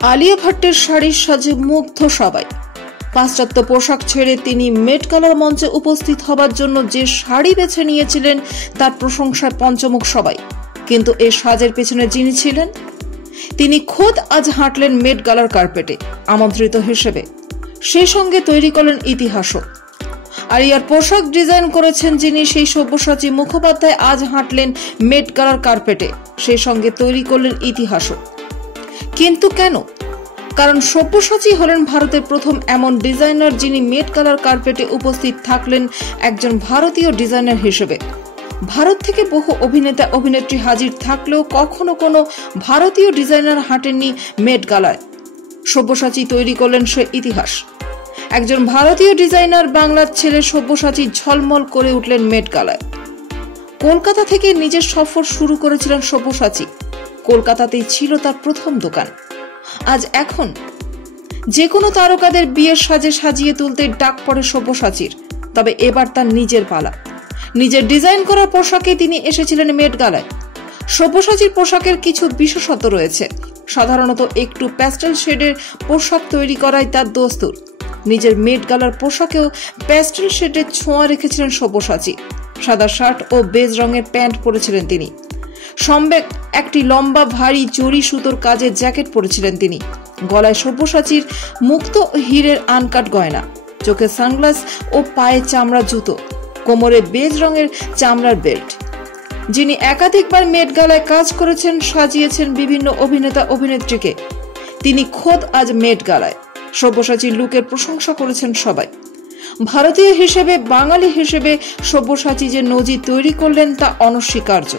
আলিয়া ভাট্টের শাড়ির সাজে মুগ্ধ সবাই। পাশ্চাত্য পোশাক ছেড়ে তিনি মেট গালার মঞ্চে উপস্থিত হবার জন্য যে শাড়ি বেছে নিয়েছিলেন তার প্রশংসায় পঞ্চমুখ সবাই। কিন্তু এই সাজের পেছনে যিনি ছিলেন, তিনি খোদ আজ হাঁটলেন মেট গালার কার্পেটে আমন্ত্রিত হিসেবে। সেই সঙ্গে তৈরি করলেন ইতিহাসও। আলিয়ার পোশাক ডিজাইন করেছেন যিনি, সেই সব্যসাচী মুখোপাধ্যায় আজ হাঁটলেন মেট গালার কার্পেটে, সেই সঙ্গে তৈরি করলেন ইতিহাসও। কিন্তু কেন? কারণ সব্যসাচী হলেন ভারতের প্রথম এমন ডিজাইনার যিনি মেট গালার কার্পেটে উপস্থিত থাকলেন একজন ভারতীয় ডিজাইনার হিসেবে। ভারত থেকে বহু অভিনেতা অভিনেত্রী হাজির থাকলেও কখনো কোনো ভারতীয় ডিজাইনার হাঁটেননি মেট গালায়। সব্যসাচী তৈরি করলেন সে ইতিহাস। একজন ভারতীয় ডিজাইনার, বাংলার ছেলে সব্যসাচী ঝলমল করে উঠলেন মেট গালায়। কলকাতা থেকে নিজের সফর শুরু করেছিলেন সব্যসাচী। কলকাতাতেই ছিল তার প্রথম দোকান। আজ এখন যে কোনো তারকাদের বিয়ের সাজে সাজিয়ে তুলতে ডাক পড়ে সব্যসাচীর। তবে এবার তার নিজের পালা। নিজের ডিজাইন করা পোশাকে তিনি এসেছিলেন মেট গালায়। সব্যসাচীর পোশাকের কিছু বিশেষত্ব রয়েছে। সাধারণত একটু প্যাস্টেল শেডের পোশাক তৈরি করাই তার দস্তুর। নিজের মেট গালার পোশাকেও প্যাস্টেল শেডের ছোঁয়া রেখেছিলেন সব্যসাচী। সাদা শার্ট ও বেজ রঙের প্যান্ট পরেছিলেন তিনি। সঙ্গে একটি লম্বা ভারী জরি সুতোর কাজের জ্যাকেট পরেছিলেন তিনি। গলায় সব্যসাচীর মুক্ত হীরের আনকাট গয়না, চোখে সানগ্লাস ও পায়ে চামড়া জুতো, কোমরে বেজ রঙের চামড়ার বেল্ট। যিনি একাধিকবার মেট গালায় কাজ করেছেন, সাজিয়েছেন বিভিন্ন অভিনেতা অভিনেত্রীকে, তিনি খোদ আজ মেট গালায়। সব্যসাচীর লুকের প্রশংসা করেছেন সবাই। ভারতীয় হিসেবে, বাঙালি হিসেবে সব্যসাচী যে নজির তৈরি করলেন তা অনস্বীকার্য।